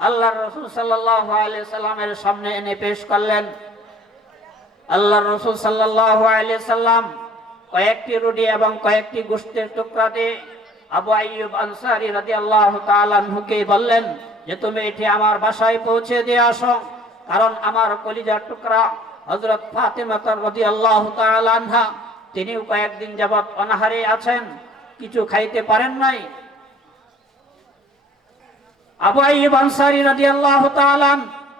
আল্লাহ রসুল সাল্লাহ আলি সাল্লামের সামনে এনে পেশ করলেন। আল্লাহ রসুল সাল্লাহ আলি সাল্লাম কয়েকটি রুটি এবং কয়েকটি গোষ্ঠীর টুকরা দিয়ে আবু আইয়ুব আনসারি রাদি আল্লাহ তালুকে বললেন যে, তুমি এটি আমার বাসায় পৌঁছে দিয়ে আসো, কারণ আমার কলিজার টুকরা হজরত ফাতেমাতার রদি আল্লাহ তালানহা তিনিও কয়েকদিন যাবৎ অনাহারে আছেন, কিছু খাইতে পারেন নাই আবু আইয়ুব আনসারী রাদিয়াল্লাহু তাআলা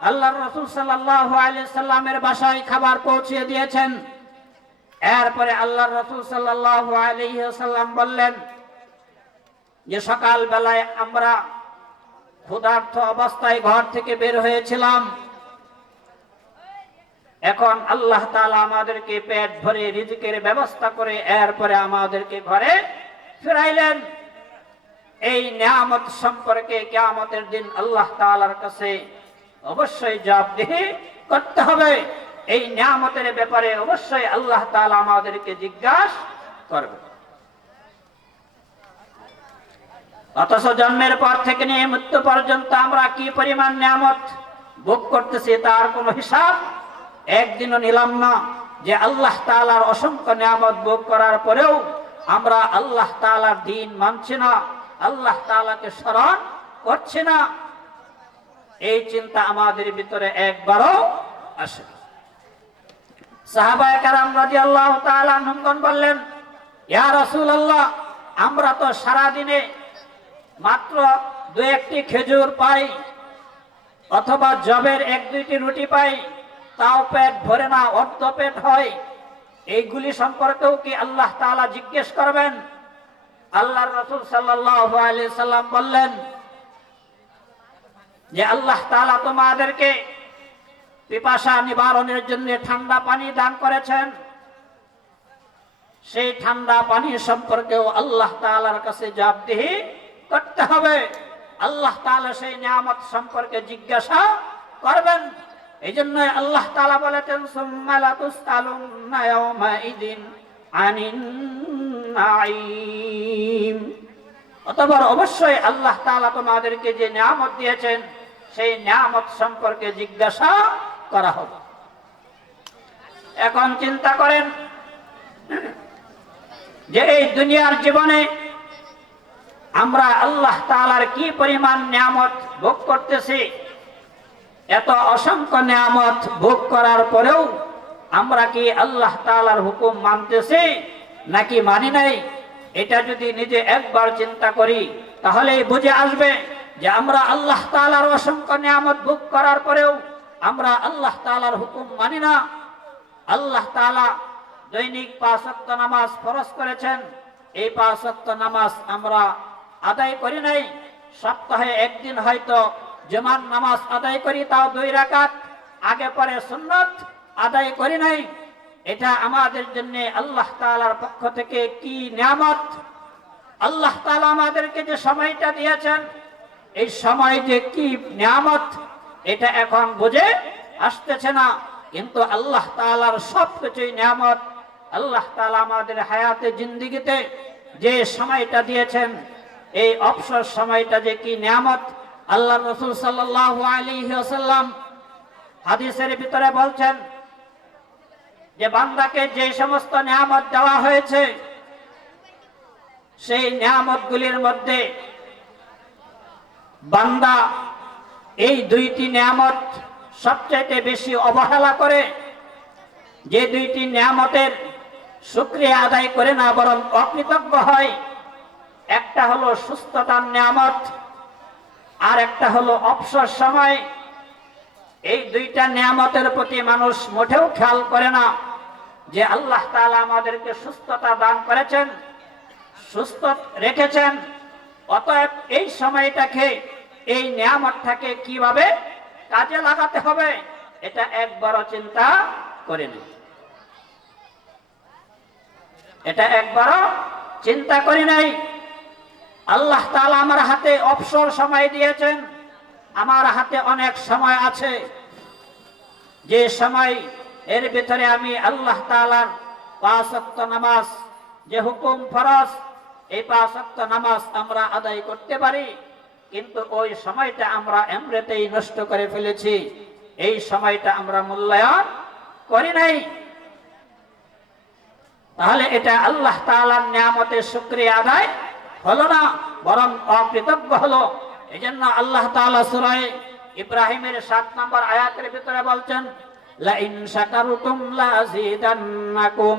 আল্লাহর রাসূল সাল্লাল্লাহু আলাইহি সাল্লামের বাসায় খাবার পৌঁছে দিয়েছেন। এরপরে আল্লাহর রাসূল সাল্লাল্লাহু আলাইহি সাল্লাম বললেন যে সকাল বেলায় আমরা ক্ষুধার্ত অবস্থায় ঘর থেকে বের হয়েছিলাম। এখন আল্লাহ তাআলা আমাদেরকে পেট ভরে রিজিকের ব্যবস্থা করে এরপরে আমাদেরকে ঘরে ফিরাইলেন। এই নিয়ামত সম্পর্কে কেয়ামতের দিন আল্লাহ তালার কাছে অবশ্যই জবাবদিহি করতে হবে। এই নিয়ামতের ব্যাপারে অবশ্যই আল্লাহ তাআলা আমাদেরকে জিজ্ঞাসা করবে। অথচ জন্মের পর থেকে নিয়ে মৃত্যু পর্যন্ত আমরা কি পরিমাণ নিয়ামত ভোগ করতেছি তার কোনো হিসাব? একদিনও নিলাম না যে আল্লাহ তালার অসংখ্য নিয়ামত ভোগ করার পরেও আমরা আল্লাহ তালার দিন মানছি না। আল্লাহ তাআলাকে স্মরণ করছি না। এই চিন্তা আমাদের ভিতরে একবারও আসে বললেন, ইয়া রাসূলুল্লাহ, আমরা তো সারা দিনে মাত্র দু একটি খেজুর পাই অথবা এক দুইটি রুটি পাই, তাও পেট ভরে না, অর্ধ পেট হয়। এইগুলি সম্পর্কেও কি আল্লাহ জিজ্ঞেস করবেন? আল্লাহর রাসূল সাল্লাম বললেন যে আল্লাহ তাআলা তোমাদেরকে পিপাসা নিবারণের জন্য ঠান্ডা পানি দান করেছেন। সেই ঠান্ডা পানি সম্পর্কেও আল্লাহ তাআলার কাছে জবাবদিহি করতে হবে। আল্লাহ তাআলা সেই নিয়ামত সম্পর্কে জিজ্ঞাসা করবেন। এই জন্য আল্লাহ তাআলা বলেছেন, সুম্মা লাতুসআলুন্না ইয়াওমাইদিন আনিন অতঃপর অবশ্যই আল্লাহ তাআলা তোমাদেরকে যে নিয়ামত দিয়েছেন, সেই নিয়ামত সম্পর্কে জিজ্ঞাসা করা হবে এখন চিন্তা করেন, যে এই দুনিয়ার জীবনে আমরা আল্লাহ তালার কি পরিমাণ নিয়ামত ভোগ করতেছি, এত অসংখ্য নিয়ামত ভোগ করার পরেও আমরা কি আল্লাহ তালার হুকুম মানতেছি নাকি মানি নাই? এটা যদি নিজে একবার চিন্তা করি, তাহলেই বুঝে আসবে যে আমরা আল্লাহ তাআলার অসংখ্য নিয়ামত ভোগ করার পরেও আমরা আল্লাহ তালার হুকুম মানি না। আল্লাহ তাআলা দৈনিক ওয়াক্ত নামাজ ফরজ করেছেন। এই ওয়াক্ত নামাজ আমরা আদায় করি নাই। সপ্তাহে একদিন হয়তো জমান নামাজ আদায় করি, তাও দুই রাকাত। আগে পরে সুন্নত আদায় করি নাই। এটা আমাদের জন্য আল্লাহ তাআলার পক্ষ থেকে কি নিয়ামত? আল্লাহ তালা আমাদেরকে যে সময়টা দিয়েছেন, এই সময় যে কি নিয়ামত, এটা এখন বুঝে আসতেছে না। কিন্তু আল্লাহ তাআলার সব কিছুই নিয়ামত। আল্লাহ তালা আমাদের হায়াতে, জিন্দিগিতে যে সময়টা দিয়েছেন, এই অবসর সময়টা যে কি নিয়ামত, আল্লাহ রসুল সাল্লাল্লাহু আলাইহি ওয়াসাল্লাম হাদিসের ভিতরে বলছেন যে বান্দাকে যে সমস্ত নিয়ামত দেওয়া হয়েছে, সেই নিয়ামতগুলির মধ্যে বান্দা এই দুইটি নিয়ামত সবচাইতে বেশি অবহেলা করে, যে দুইটি নিয়ামতের শুক্রিয়া আদায় করে না বরং অকৃতজ্ঞ হয়। একটা হলো সুস্থতার নিয়ামত, আর একটা হলো অবসর সময়। এই দুইটা নিয়ামতের প্রতি মানুষ মোটেও খেয়াল করে না যে আল্লাহ তালা আমাদেরকে সুস্থতা দান করেছেন, সুস্থ রেখেছেন। অতএব এই সময়টাকে, এই নিয়ামতটাকে কীভাবে কাজে লাগাতে হবে, এটা একবারও চিন্তা করিনি এটা একবারও চিন্তা করি নাই। আল্লাহ তালা আমার হাতে অবসর সময় দিয়েছেন। আমার হাতে অনেক সময় আছে। যে সময় এর ভিতরে আমি আল্লাহ তাআলার পাঁচ ওয়াক্ত নামাজ, যে হুকুম ফরজ, এই পাঁচ ওয়াক্ত নামাজ আমরা আদায় করতে পারি। কিন্তু ওই সময়টা আমরা এমরেতেই নষ্ট করে ফেলেছি। এই সময়টা আমরা মূল্যায়ন করি নাই। তাহলে এটা আল্লাহ তাআলার নিয়ামতের শুক্রিয়া আদায় হলো না, বরং অকৃতজ্ঞ হলো। এই জন্য আল্লাহ তাআলা সূরায়ে ইব্রাহিমের সাত নম্বর আয়াতের ভিতরে বলছেন লা ইন শাকারতুম লা আযীদান্নাকুম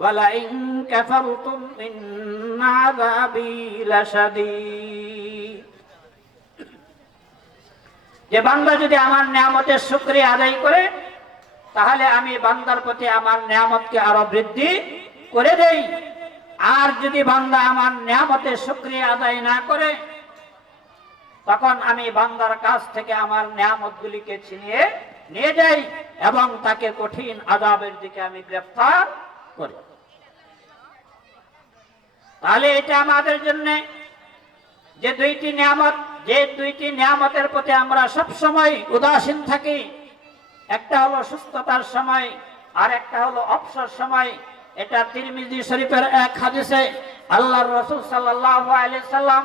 ওয়া লা ইন কাফারতুম ইন্না আযাবি লাশাদীদ যে বান্দা যদি আমার নিয়ামতের শুক্রিয়া আদায় করে, তাহলে আমি বান্দার প্রতি আমার নিয়ামতকে আরও বৃদ্ধি করে দেই। আর যদি বান্দা আমার নিয়ামতের শুক্রিয়া আদায় না করে তখন আমি বান্দার কাছ থেকে আমার নিয়ামত গুলিকে ছিনিয়ে নিয়ে যাই এবং তাকে কঠিন আদাবের দিকে আমি গ্রেফতার করি। তাহলে এটা আমাদের জন্য যে দুইটি নিয়ামত, যে দুইটি নিয়ামতের প্রতি আমরা সব সময় উদাসীন থাকি। একটা হলো সুস্থতার সময়, আর একটা হলো অবসর সময়। এটা তিরমিজি শরীফের এক হাদিসে আল্লাহর রসুল সাল্লাল্লাহু আলাইহি সাল্লাম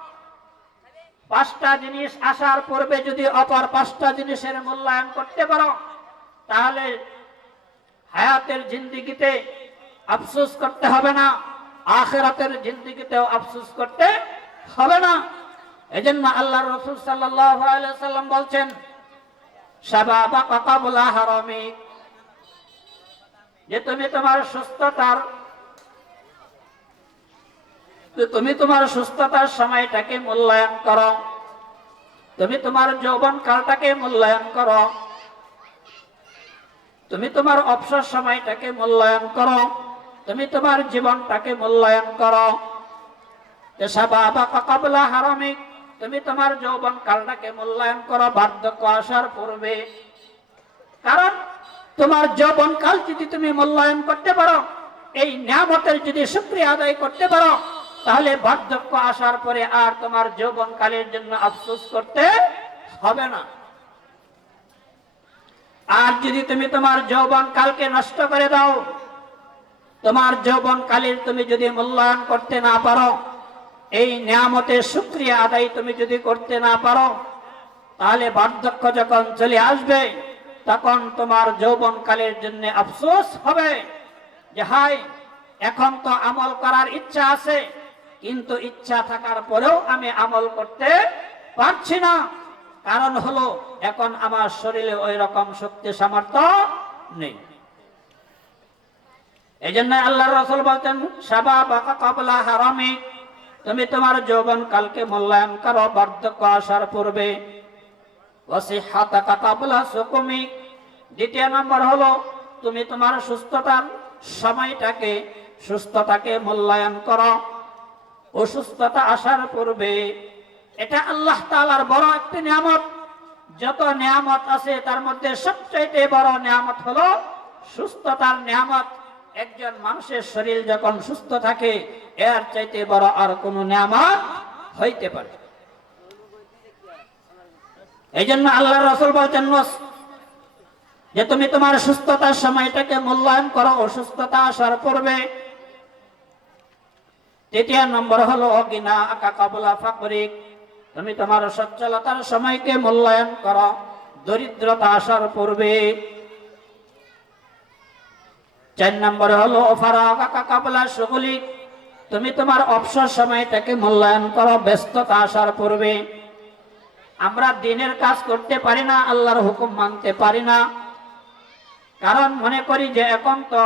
পাঁচটা জিনিস আসার পূর্বে যদি অপর পাঁচটা জিনিসের মূল্যায়ন করতে পারো, তাহলে হায়াতের জিন্দিগিতে আফসোস করতে হবে না, আখেরাতের জিন্দিগিতেও আফসোস করতে হবে না। এজন্য আল্লাহ রসুল সাল্লাম বলছেন যে তুমি তোমার সুস্থতার যে তুমি তোমার সুস্থতার সময়টাকে মূল্যায়ন করো। তুমি তোমার যৌবন কালটাকে মূল্যায়ন করো। তুমি তোমার অবসর সময়টাকে মূল্যায়ন করো। তুমি তোমার জীবনটাকে মূল্যায়ন করো। হারামিক তুমি তোমার যৌবন কালটাকে মূল্যায়ন করো বার্ধক্য আসার পূর্বে। কারণ তোমার যৌবন কাল যদি তুমি মূল্যায়ন করতে পারো, এই নিয়ামতের যদি শুক্রিয়া আদায় করতে পারো তাহলে বার্ধক্য আসার পরে আর তোমার যৌবন কালের জন্য আফসোস করতে হবে না। আর যদি তুমি তোমার যৌবন কালকে নষ্ট করে দাও, তোমার যৌবন কালের তুমি যদি মূল্যায়ন করতে না পারো, এই নিয়ামতের শুক্রিয়া আদায় তুমি যদি করতে না পারো, তাহলে বার্ধক্য যখন চলে আসবে, তখন তোমার যৌবন কালের জন্য আফসোস হবে যে হাই এখন তো আমল করার ইচ্ছা আছে। কিন্তু ইচ্ছা থাকার পরেও আমি আমল করতে পারছি না। কারণ হলো, এখন আমার শরীরে ওই রকম শক্তি সামর্থ্য নেই। এই জন্য আল্লাহ রসুল বলতেন সাবা বাকা কাবলা হারামিক তুমি তোমার যৌবন কালকে মূল্যায়ন করো বার্ধক্য আসার পূর্বে। দ্বিতীয় নম্বর হলো, তুমি তোমার সুস্থতার সময়টাকে, সুস্থতাকে মূল্যায়ন করো। অসুস্থতা আসার পূর্বে, এটা আল্লাহ তাআলার বড় একটি নিয়ামত। যত নিয়ামত আছে, তার মধ্যে সবচাইতে বড় নিয়ামত হলো সুস্থতার নিয়ামত। একজন মানুষের শরীর যখন সুস্থ থাকে, এর চাইতে বড় আর কোন নিয়ামত হইতে পারে। এই জন্য আল্লাহ রসুল বলছেন যে তুমি তোমার সুস্থতার সময়টাকে মূল্যায়ন করো, অসুস্থতা আসার পূর্বে তৃতীয় নম্বর হলো, অগিনা আকা কাবলা ফাকরিক। তুমি তোমার সচ্ছলতার সময়কে মূল্যায়ন করো, দরিদ্রতা আসার পূর্বে। চার নম্বরে হলো কাবলা সুগুলি। তুমি তোমার অবসর সময়টাকে মূল্যায়ন করো, ব্যস্ততা আসার পূর্বে। আমরা দিনের কাজ করতে পারি না, আল্লাহর হুকুম মানতে পারি না। কারণ মনে করি যে এখন তো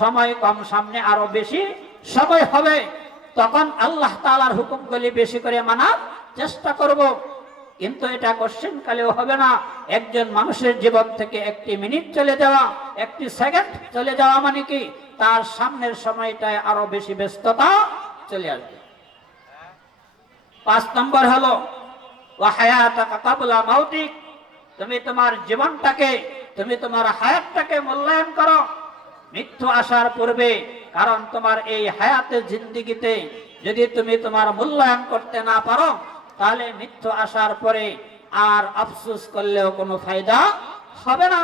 সময় কম, সামনে আরও বেশি সময় হবে। তখন আল্লাহ তালার হুকুমগুলি বেশি করে মানার চেষ্টা করব। কিন্তু এটা কোশ্চেন কালেও হবে না। একজন মানুষের জীবন থেকে একটি মিনিট চলে যাওয়া, একটি সেকেন্ড চলে যাওয়া মানে কি? তার সামনের সময়টায় আরও বেশি ব্যস্ততা চলে আসবে। পাঁচ নম্বর হলো ক্বাবলা মাউতিক তুমি তোমার জীবনটাকে, তুমি তোমার হায়াতটাকে মূল্যায়ন করো। মৃত্যু আসার পূর্বে কারণ তোমার এই হায়াতের জিন্দিগিতে যদি তুমি তোমার মূল্যায়ন করতে না পারো, তাহলে মৃত্যু আসার পরে আর আফসোস করলেও কোনো ফায়দা হবে না।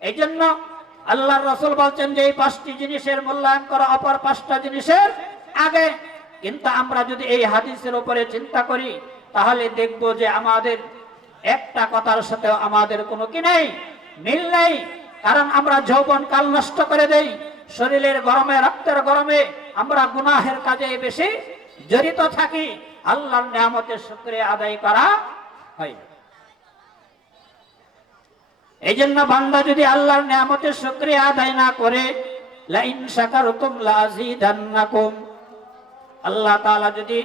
এই জন্য আল্লাহ রসুল বলছেন যে এই পাঁচটি জিনিসের মূল্যায়ন করা, অপর পাঁচটা জিনিসের আগে। কিন্তু আমরা যদি এই হাদিসের উপরে চিন্তা করি, তাহলে দেখব যে আমাদের একটা কথার সাথেও আমাদের কোনো কি নেই, মিল নেই। কারণ আমরা যৌবন কাল নষ্ট করে দেই। শরীরের গরমে, রক্তের গরমে আমরা গুনাহের কাজে বেশি জড়িত থাকি। আল্লাহর নিয়ামতের শুক্রে আদায় করা হয়। এই জন্য বান্দা যদি আল্লাহর নিয়ামতের শুক্রে আদায় না করে, লাইন লাযিদান্নাকুম আল্লাহ তাআলা যদি